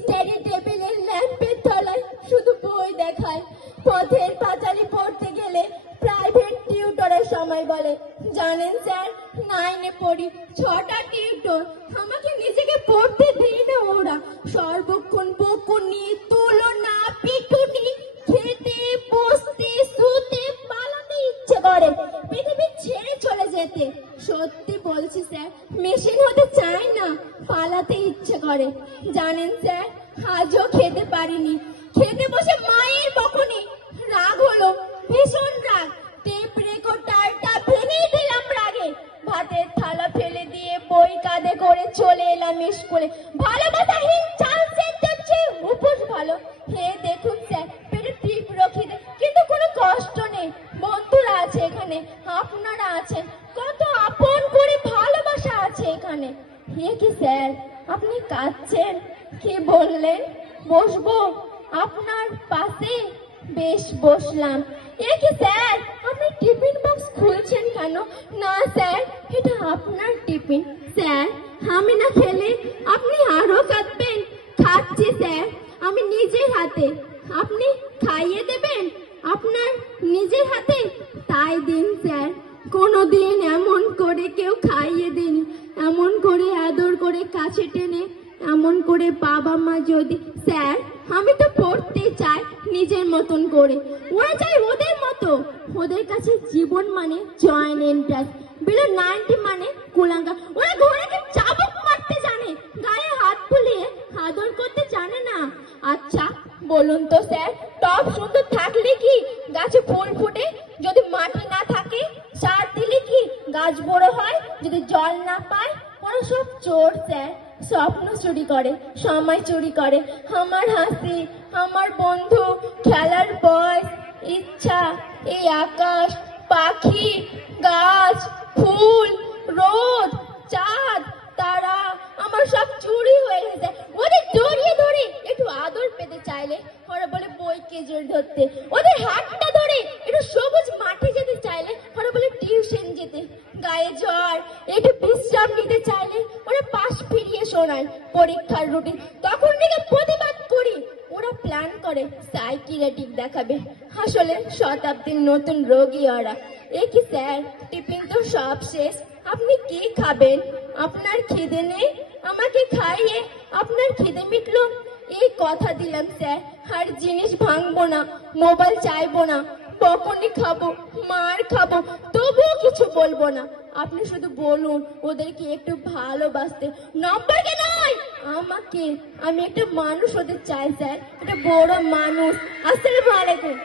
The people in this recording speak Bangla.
স্টাডি টেবিলের ল্যাম্পের তলায় শুধু বই দেখায়। পথের পাঁচালি পড়তে গেলে প্রাইভেট টিউটরের সময় বলে, জানেন স্যার, 9-এ পড়ি, 6টা টিউটর, আমাকে নিজেকে পড়তে দেই না ওরা। সর্বক্ষণ বকুনি, তুলনা, পিটুনি, খেতে বসতে শুতে পালাতে ইচ্ছে করে, পৃথিবী ছেড়ে চলে যেতে। সত্যি বলছি স্যার, মেশিন হতে চাই না, পালাতে ইচ্ছে করে। জানেন স্যার, আজও খেতে পারিনি, খেতে বসে মায়ের বকুনি, রাগ হলো, ভীষণ রাগ, টেপ রেকর্ডারটা ভেঙে দিলাম রাগে। ভাতের থালা ফেলে দিয়ে বই কাঁধে করে চলে এলাম স্কুলে। ভালোবাসাহীন চাল সেদ্ধর চেয়ে উপোস ভালো। হে দেখুন স্যার, পেটে তীব্র খিদে, কিন্তু কোনো কষ্ট নেই, বন্ধুরা আছে এখানে, আপনারা আছেন, কত আপন করে ভালোবাসা আছে এখানে। হে কি স্যার, আপনি কাঁদছেন? কি বললেন? বসবো আপনার পাশে? বেশ, বসলাম। এ কি স্যার, আপনি টিফিন বক্স খুলছেন কেন? না স্যার, এটা আপনার টিফিন। স্যার, আমি না খেলে আপনি আরো কাঁদবেন। খাচ্ছি স্যার, আমি নিজের হাতে। আপনি খাইয়ে দেবেন আপনার নিজের হাতে? তাই দিন স্যার, কোনোদিন এমন করে কেউ খাইয়ে দেনি, এমন করে আদর করে কাছে টেনে, এমন করে বাবা মা যদি। স্যার, আমি তো পড়তে চাই নিজের মতন করে, ওরা চাই ওদের মতো। ওদের কাছে জীবন মানে জয়েন্ট এন্ট্রান্স, বিলো 90 মানে কুলাঙ্গা। ওরা ঘোড়াকে চাবুক মারতে জানে, গায়ে হাত বুলিয়ে আদর করতে জানে না। আচ্ছা বলুন তো স্যার, টব সুন্দর থাকলে কি গাছে ফুল ফুটে? যদি মাটি না থাকে সার দিলে কি গাছ বড় হয়? যদি জল না পায়? ওরা সব চোর স্যার, স্বপ্ন চুরি করে, সময় চুরি করে, আমার হাসি, আমার বন্ধু, খেলার বয়স, ইচ্ছা, এই আকাশ, পাখি, গাছ, ফুল, রোদ, চাঁদ, তারা, আমার সব চুরি হয়ে যায়। ওদের জড়িয়ে ধরে একটু আদর পেতে চাইলে ওরা বলে বইকে জড়িয়ে ধরতে। ওদের হাতটা ধরে একটু সবুজ মাঠে যেতে চাইলে ওরা বলে টিউশন যেতে। গায়ে জ্বর, একটু বিশ্রাম নিতে চাইলে ওরা পাশ ফিরিয়ে শোনায় পরীক্ষার রুটিন। তখন থেকে প্রতিবাদ করি, ওরা প্ল্যান করে সাইকিয়াট্রিক দেখাবে। আসলে শতাব্দীর নতুন রোগী ওরা। এ কি স্যার, টিফিন তো সব শেষ, আপনি কি খাবেন? আপনার খিদে নেই? আমাকে খাইয়ে আপনার খিদে মিটলো? এই কথা দিলাম স্যার, আর জিনিস ভাঙবো না, মোবাইল চাইবো না, বকুনি খাবো, মার খাবো, তবুও কিছু বলবো না। আপনি শুধু বলুন ওদেরকে একটু ভালোবাসতে। নম্বরকে নয়, আমাকে। আমি একটা মানুষ হতে চাই স্যার, একটা বড় মানুষ। আসসালামু আলাইকুম।